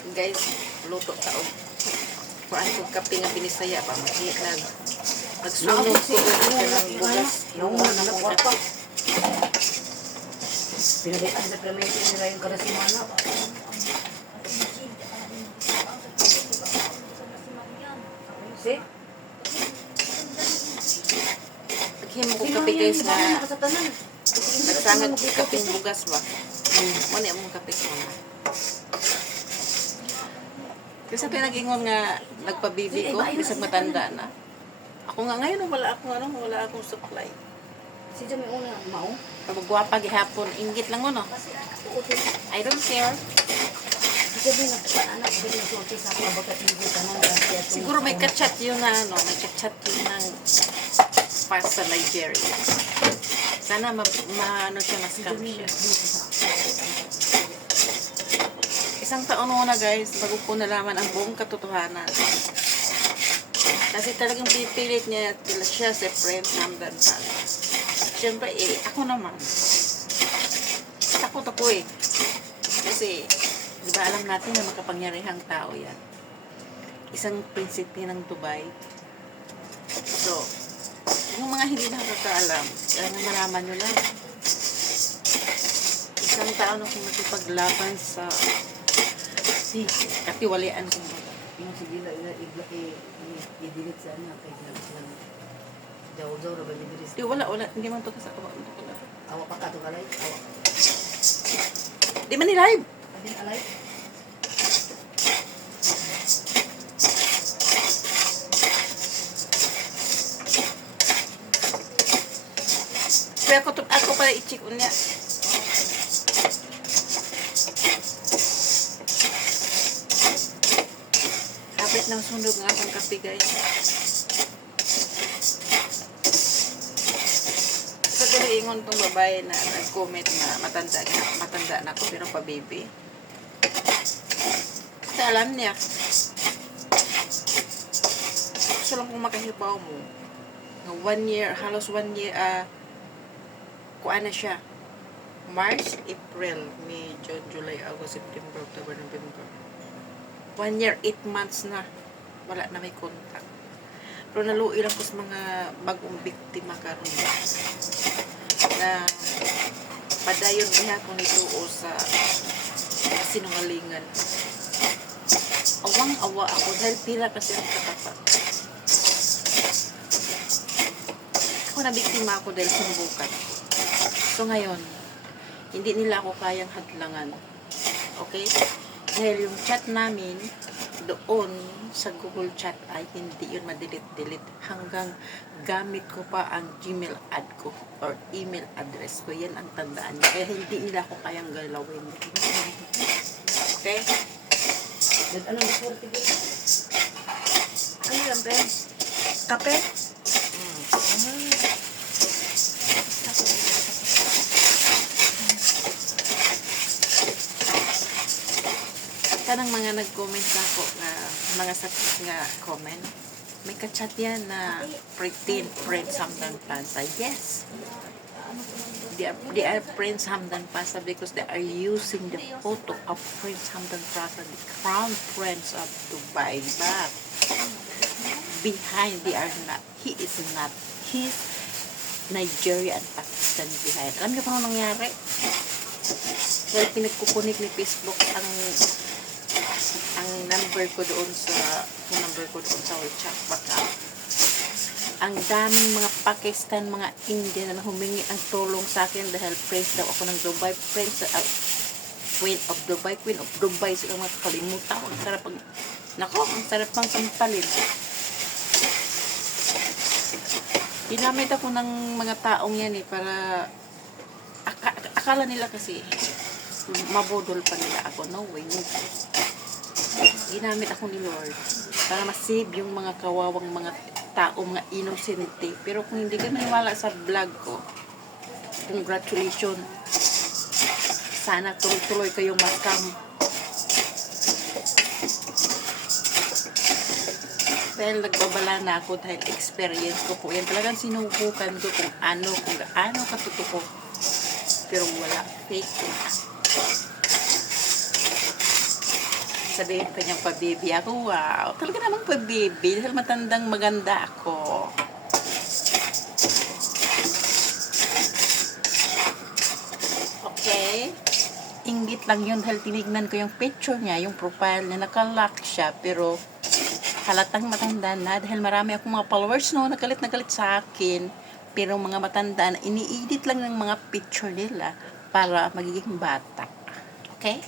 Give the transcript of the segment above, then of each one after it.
Guys, luto taon. Kuan ko kape nga binisaya pa. Nagsulog ko ng bugas. Yung mga nakuha pa. Pinagaitan sa Clemente nila yung karasimana. See? Naghimo ko kape guys na nagsangat ko kapeng bugas ba. Muna yung kape ko na. Kasi pinag-ingon nga nagpabibi ko, bisag matanda na. Ako nga ngayon wala akong supply. Si Jami una mao. Kapag guwapa gihapon, inggit lang no. I don't care. Si Jami nagpaanak din ng sulti sa kabagat ng tanan. Siguro may kachat yun na may kachat yun ng pasta Nigeria. Sana ano siya, mas-scam siya. Isang taon muna guys, bago ko nalaman ang buong katotohanan. Kasi talagang pipilit niya siya si Prince Hamdan Pala. Siyempre ako naman. Takot ako Kasi, di ba alam natin na makapangyarihang tao yan. Isang prinsipe ng Dubai. So, yung mga hindi nakakaalam, kailangan malaman nyo lang. Isang tao na kung nagpaglaban sa katiwalian ko ba? Yung sige na i-delete sa niya kay lang. Jauh-jauh ra ba i-delete? Di wala, hindi man to kasakawa. Awa pa ka to kalay. Awa. Di man ni-live. Adin alay. Pero ako pala i-check unya. Kapit ng sundog ng akong kape guys. Sa ingon tong babae na nag-comment na matanda na ako pero pa baby. Kasi alam niya. Gusto lang kung makahibaw mo. 1 year, halos 1 year, kuan na siya. March, April, May, June, July, August, September, October, November. 1 year, 8 months na. Wala na may contact. Pero naluoy lang ko sa mga bagong biktima karon na padayon niya kung ituo sa sinungalingan. Awang-awa ako dahil pila kasi ang katapat. Ako na biktima ako dahil sumbukan. So ngayon, hindi nila ako kayang hadlangan. Okay? Dahil yung chat namin doon sa Google Chat ay hindi yun ma-delete hanggang gamit ko pa ang Gmail ad ko or email address ko. Yan ang tandaan niya. Kaya hindi nila ako kayang galawin. Okay? Ano ang suwerte ko? Ano yan, Ben? Kape? Kanang mga nag-comment na ako na mga sakit nga comment, may kachat yan na pretend Prince Hamdan Pasa. Yes, they are Prince Hamdan Pasa because they are using the photo of Prince Hamdan Pasa, the crown prince of Dubai. But behind they are not. He is not. He's Nigeria and Pakistan behind. Alam niyo pa ano nangyari? Dahil pinagkukunik ni Facebook ang number ko doon sa WhatsApp. Ang daming mga Pakistan, mga Indian na humingi ang tulong sa akin dahil prince daw ako ng Dubai. Queen of Dubai. Sila mga kakalimutan. Ang sarap pang sampalin. Ginamit ako ng mga taong yan para akala nila kasi mabudol pa nila ako. No way. Ginamit ako ni Lord para masave yung mga kawawang mga tao, mga inosente. Pero kung hindi ka maniwala sa vlog ko, congratulations. Sana tuloy-tuloy kayong mag-scam. Dahil nagbabala na ako dahil experience ko po. Yan talagang sinubukan ko kung gaano katotoo. Pero wala. Fake. sabihin pa niyang pa-baby ako. Wow, talaga namang pa-baby dahil matandang maganda ako. Okay? Inggit lang yun dahil tinignan ko yung picture niya, yung profile niya, nakalock siya, pero halatang matanda na dahil marami akong mga followers no, nagalit sa akin, pero mga matanda na ini-edit lang ng mga picture nila para magiging bata. Okay?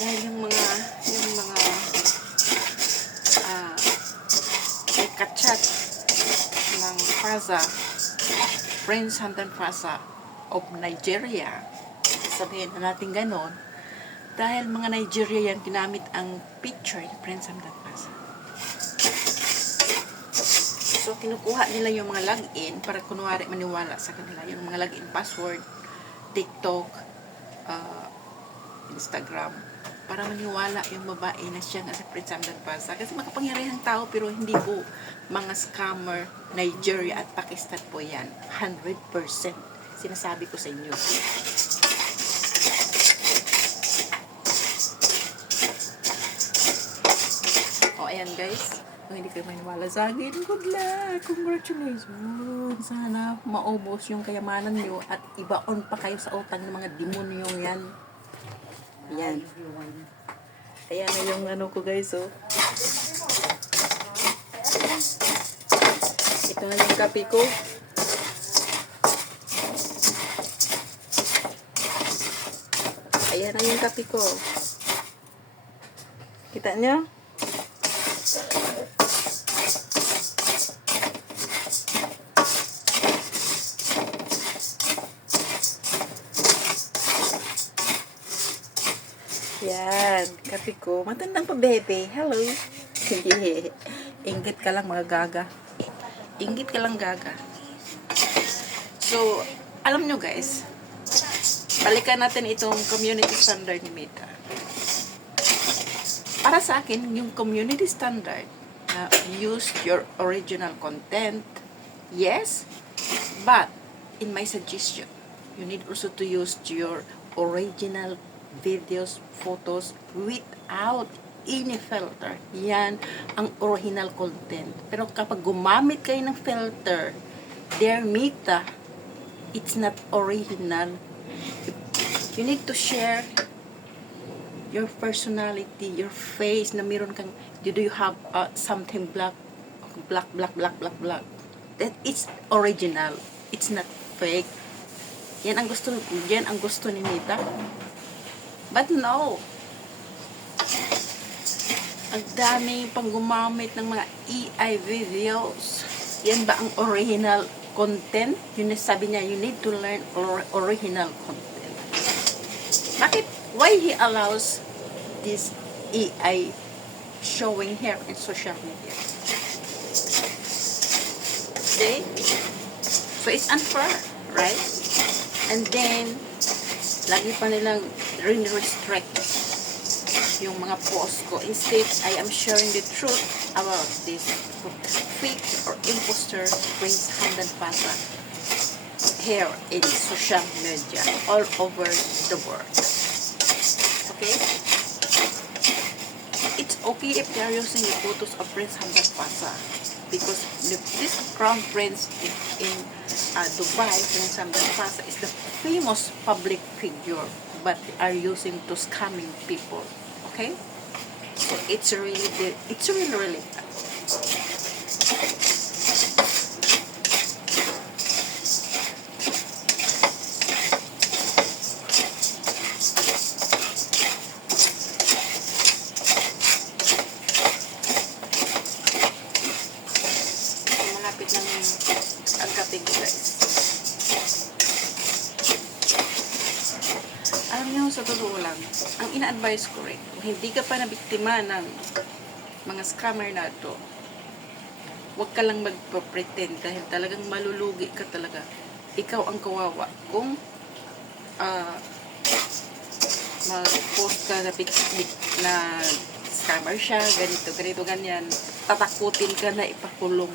Dahil yung mga may kachat ng Faza, Prince Hamdan Faza of Nigeria, sabihin na natin ganon, dahil mga Nigeria yung ginamit ang picture ni Prince Hamdan Faza. So, kinukuha nila yung mga login para kunwari maniwala sa kanila. Yung mga login password, TikTok, Instagram, para maniwala yung babae na siya nga si Prince Hamdan Faza. Kasi makapangyarihang tao pero hindi po mga scammer, Nigeria at Pakistan po yan. 100%. Sinasabi ko sa inyo. O, ayan guys. Kung hindi kayo maniwala sa akin, good luck! Congratulations! Sana maubos yung kayamanan nyo at ibaon pa kayo sa utang ng mga demonyo yan. Yan. Ayan na yung ano ko guys, oh. Ito na yung kape ko. Ayan na yung kape ko. Kita nyo? Yan, kape ko. Matandang pa, bebe. Hello. Inggit ka lang, mga gaga. Inggit ka lang, gaga. So, alam nyo guys, balikan natin itong community standard ni Meta. Para sa akin, yung community standard na use your original content, yes, but in my suggestion, you need also to use your original videos, photos without any filter. Yan ang original content. Pero kapag gumamit kayo ng filter, their Meta, it's not original. You need to share your personality, your face, na meron kang, do you have something black, that it's original. It's not fake. Yan ang gusto ni Meta. But no, ang daming pang gumamit ng mga AI videos. Yan ba ang original content? Yun sabi niya, you need to learn original content. Bakit? Why he allows this AI showing here in social media? Okay? So it's unfair, right? And then, lagi pa nilang restrict yung mga post ko. Instead, I am sharing the truth about this fake or imposter Prince Hamdan Faza here in social media all over the world. Okay? It's okay if they are using the photos of Prince Hamdan Faza because this crown prince in Dubai, Prince Hamdan Faza, is the famous public figure, but they are using to scamming people. Okay, so it's really bad. Malapit ng ang kape ko, guys. Alam niyo, sa totoo lang, ang ina-advise ko rin, kung hindi ka pa nabiktima ng mga scammer na ito, huwag ka lang magpa-pretend dahil talagang malulugi ka talaga. Ikaw ang kawawa kung mag-post ka na scammer siya, ganito, ganyan. Tatakutin ka na ipakulong.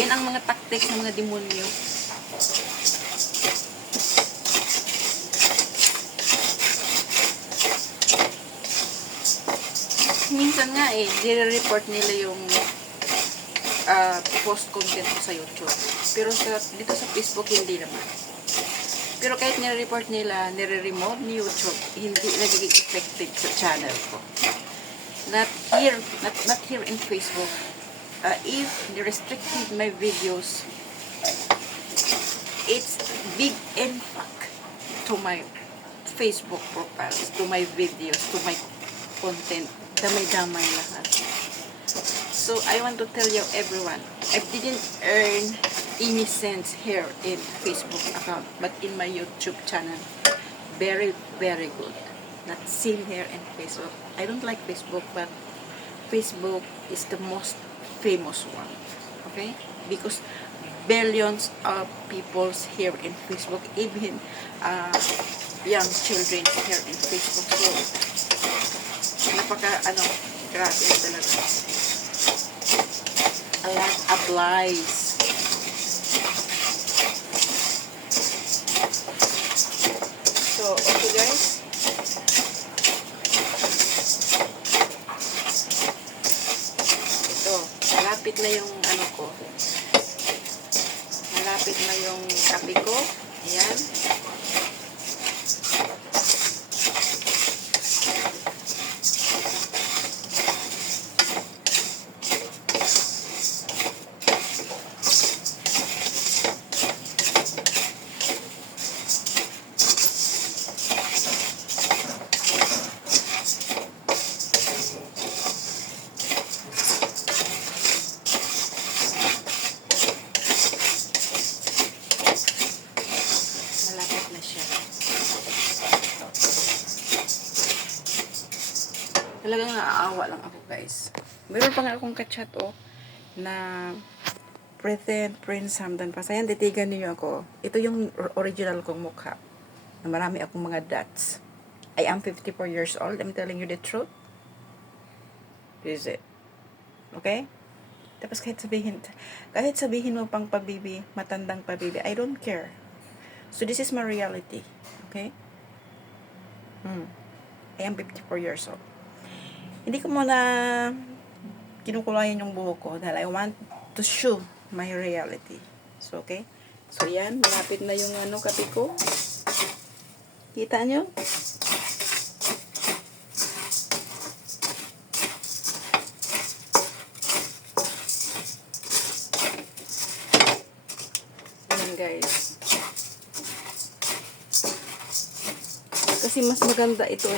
Yan ang mga tactics ng mga demonyo. Minsan nga dire-report nila yung post content ko sa YouTube. Pero dito sa Facebook, hindi naman. Pero kahit nire-report nila, nire-remove ni YouTube, hindi nagiging effective sa channel ko. Not here in Facebook. If they restricted my videos, it's big impact to my Facebook profiles, to my videos, to my content. Damay-damay lahat. So, I want to tell you everyone, I didn't earn any cents here in Facebook account, but in my YouTube channel, very, very good. Not seen here in Facebook. I don't like Facebook, but Facebook is the most famous one. Okay? Because billions of people here in Facebook, even young children here in Facebook. So, grabe talaga. A lot of lies. So, okay guys. Ito, malapit na yung ko. Malapit na yung kape ko. Ayan. Talagang naaawa lang ako, guys. Meron pa nga akong kachat, na pretend Prince Hamdan pa. Ayan, titigan niyo ako. Ito yung original kong mukha. Na marami akong mga dots. I am 54 years old. I'm telling you the truth. Is it? Okay? Tapos kahit sabihin mo pang pabibi, matandang pabibi, I don't care. So, this is my reality. Okay? I am 54 years old. Hindi ko muna kinukulayan yung buhok ko dahil I want to show my reality. So, okay? So, yan. Malapit na yung kape ko. Kita nyo? Yan, guys. Kasi mas maganda ito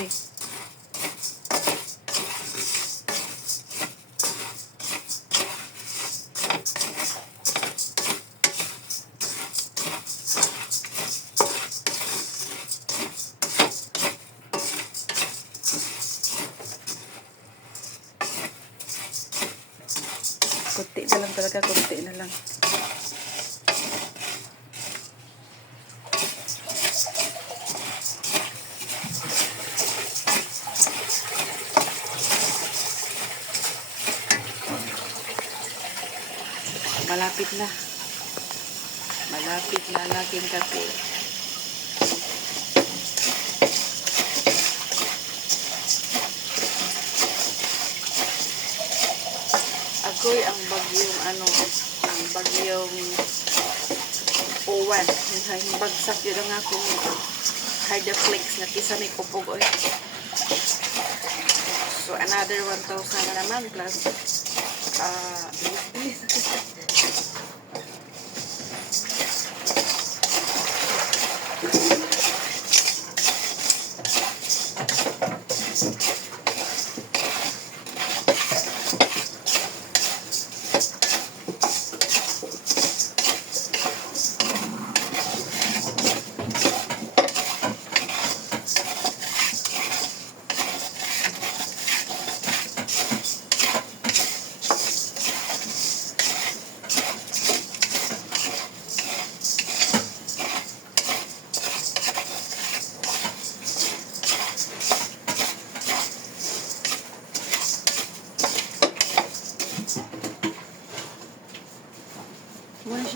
Kunti na lang talaga, kunti na lang. Malapit na. Malapit na ang aking kape. Ako'y ang bagyong uwan. Yung bagsak yun ang akong hydroflex na kisa may kupog. So, another 1,000 na naman plus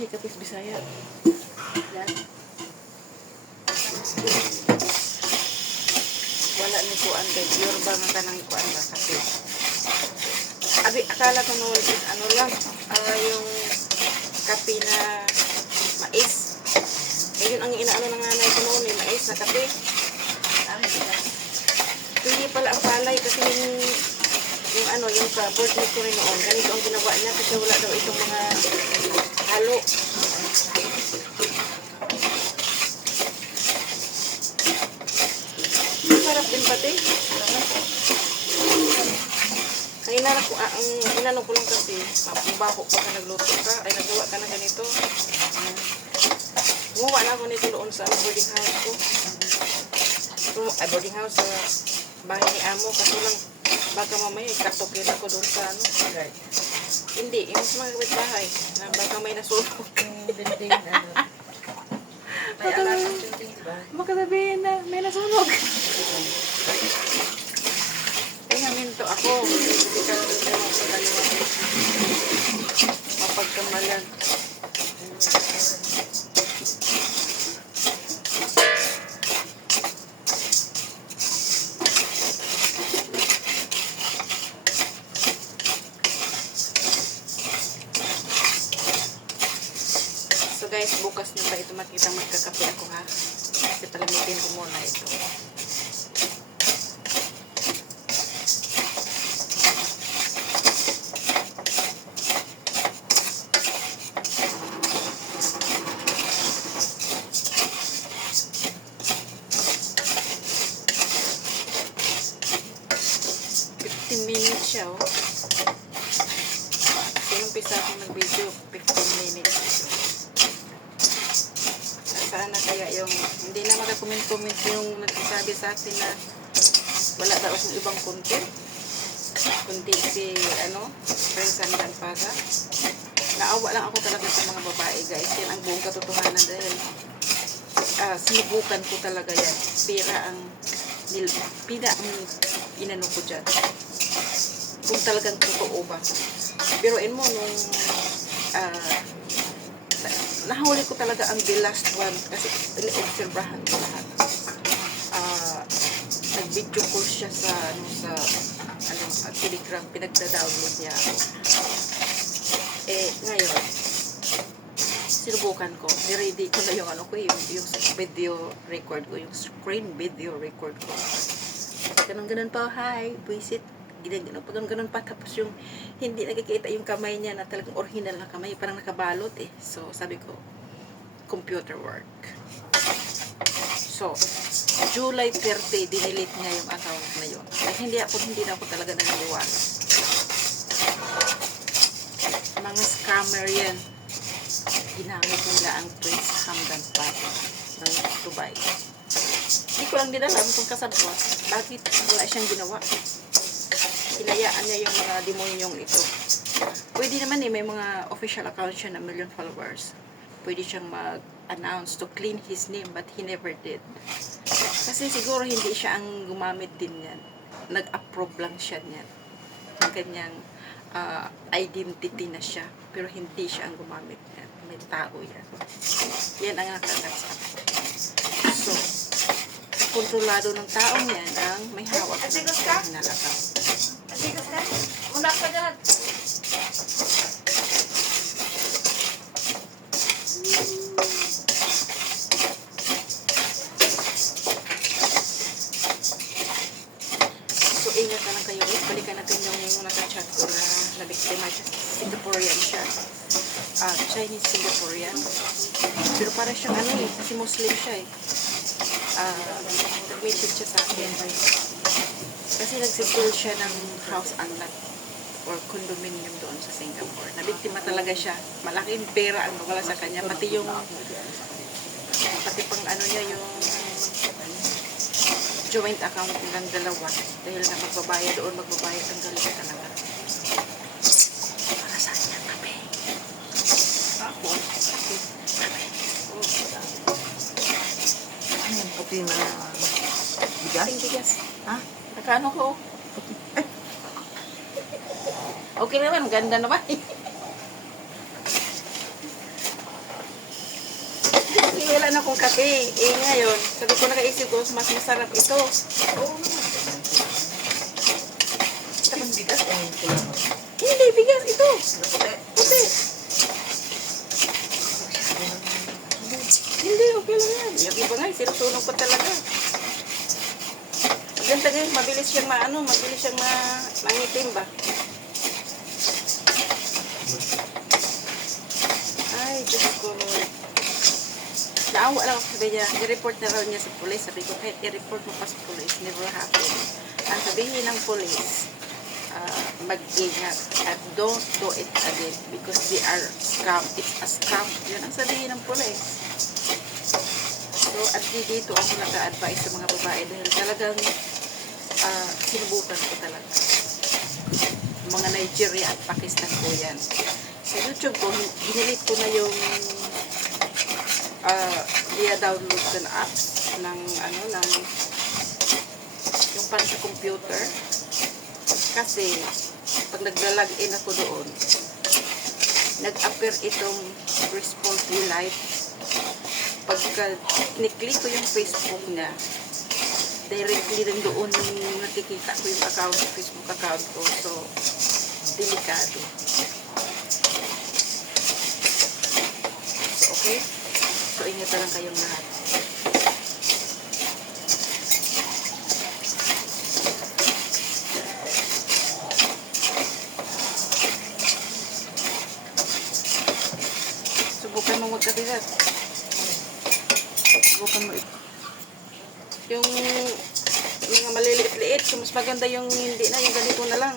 siya kapis Bisaya. Yan. Wala ni kuan kay pure ba man kanang kuan ba kasi. Abi akala ko noon is ano lang, yung kape na mais. Ayun ang inaano ng nanay ko noon, mais na kape. Hindi pala ang palay kasi yung ano, yung sa birthday ko rin noon, ganito ang ginawa niya kasi wala daw itong mga halo. Sarap din pati. Ang inanong ko, ang inanong ko lang kasi, mabaho pa ka nagluto ka, ay nagawa ka na ganito. Gumawa na ako nito doon sa boarding house ko. Ay, boarding house sa bahay ni Amo, kasi lang baka mamaya ikatokin ako doon sa ano. Hindi, yung sa mga kapit bahay, na baka may nasunog. Building, ano. May alam ng building, diba? Baka sabihin na may nasunog. Kaya minto ako, hindi ka rin sa kaliwa. Mapagkamalan. So guys, bukas nyo pa ito makita magkakape ako ha. Kasi palamitin ko muna ito. Minutes siya oh. Sinumpisa akong nag-video 15 minutes. Sana kaya yung hindi na makakomment-comment yung nagsasabi sa akin na wala daw akong ibang content kundi si ano Friends and Grandfather. Naawa lang ako talaga sa mga babae guys, yan ang buong katotohanan dahil sinubukan ko talaga yan. Pira ang inano ko dyan kung talagang totoo ba. Biruin mo nung nahuli ko talaga ang the last one kasi iniobserbahan ko lahat. Nag-video call siya sa Telegram, pinagda-download niya ako. Ngayon sinubukan ko, ni-ready ko na yung ano ko, yung video record ko, yung screen video record ko. Ganun pa, hi, visit, ginagano pa, ganun pa, tapos yung hindi nakikita yung kamay niya na talagang original na kamay, parang nakabalot so sabi ko, computer work. So July 30 dinelete niya yung account na yun at hindi na ako talaga naniniwala. Mga scammer yan, ginamit nila ang Prince Hamdan Pato ng Dubai. Hindi ko lang din alam kung kasabot bakit wala siyang ginawa. Hinayaan niya yung mga demonyong ito. Pwede naman may mga official account siya na 1 million followers. Pwede siyang mag-announce to clean his name, but he never did. Kasi siguro hindi siya ang gumamit din yan. Nag-approve lang siya niyan. Ang kanyang identity na siya, pero hindi siya ang gumamit niyan. May tao yan. Yan ang nakakasap. So, kontrolado ng taong yan ang may hawak ng nalakaw. Muna ka dyan. So, ingat na lang kayo. Balikan natin yung naka-chat ko na nabiktima siya. Singaporean siya. Chinese Singaporean. Pero para siyang kasi Muslim siya nag-message siya sa akin. Kasi nag-secure siya ng house unlock or condominium doon sa Singapore. Nabiktima talaga siya. Malaking pera ang nawala sa kanya. Pati pang niya yung joint account nilang dalawa. Dahil na magbabayad doon, magbabayad ang galing talaga. Para saan niya kape? Ako? Kape. Ano yung puti na bigas? Ating bigas. Ha? Nakano ko? Okay naman, ganda naman. akong kape. Eh, ngayon, sabi ko nakaisip ko, mas masarap ito. Oo naman. Tapos bigas o yung pula mo? Hindi, bigas ito. Naputi. Puti. Hindi, okay lang yan. Yung iba nga, sinusunog ko talaga. Maganda ngayon, mabilis siyang mabilis siyang mangitim ba? Ay, Diyos ko, Lord. Naawa lang ako sabi niya, i-report na raw niya sa police. Sabi ko, kahit i-report mo pa sa police, never happen. Ang sabihin ng police, mag-ingat at don't do it again because they are scam. It's a scam. Yan ang sabihin ng police. So, at dito ako nag-a-advise sa mga babae dahil talagang sinubukan ko talaga. Mga Nigeria at Pakistan ko yan. Sa YouTube ko, ginilit ko na yung download ng apps ng yung para sa computer. Kasi, pag nagla-login ako doon, nag-appear itong Responsible Life. Pagka ni-click ko yung Facebook niya, directly rin doon yung nakikita ko yung account, Facebook account ko. So, delikado. So, okay? So, ingat na lang kayong lahat. Subukan mo magkabigat. Subukan mo ito. Yung mga maliliit-liit, so mas maganda yung hindi na, yung ganito na lang.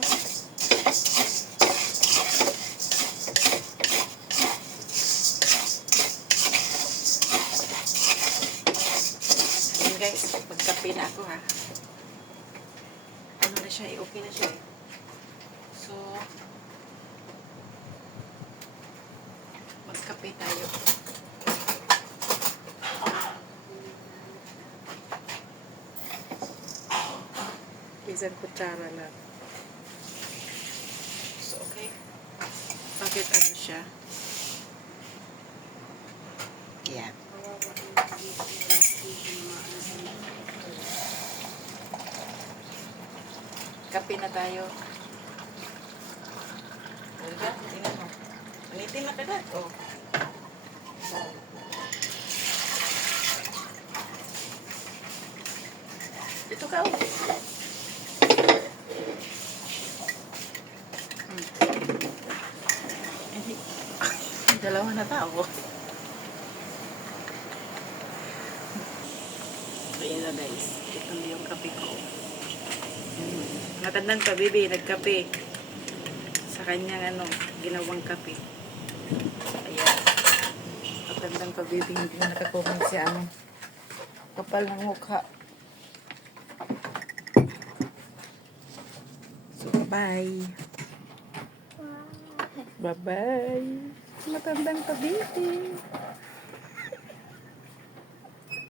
Ayan guys, magkape na ako ha. Ano na siya eh, okay na siya eh. So, magkape tayo. Isang kutsara lang. So, okay. Bakit ano siya? Yan. Kape na tayo. Talaga? Tingnan mo. Anitin na kagad. Oh. Ito ka oh. Dalawa na tao. So, yun na guys. Ito na yung kape ko. Matandang kabibi, nagkape. Sa kanyang ginawang kape. Ayan. Matandang kabibi, hindi na nakakuman siya kapal ng mukha. So, bye. Bye-bye. Matandang kabibi.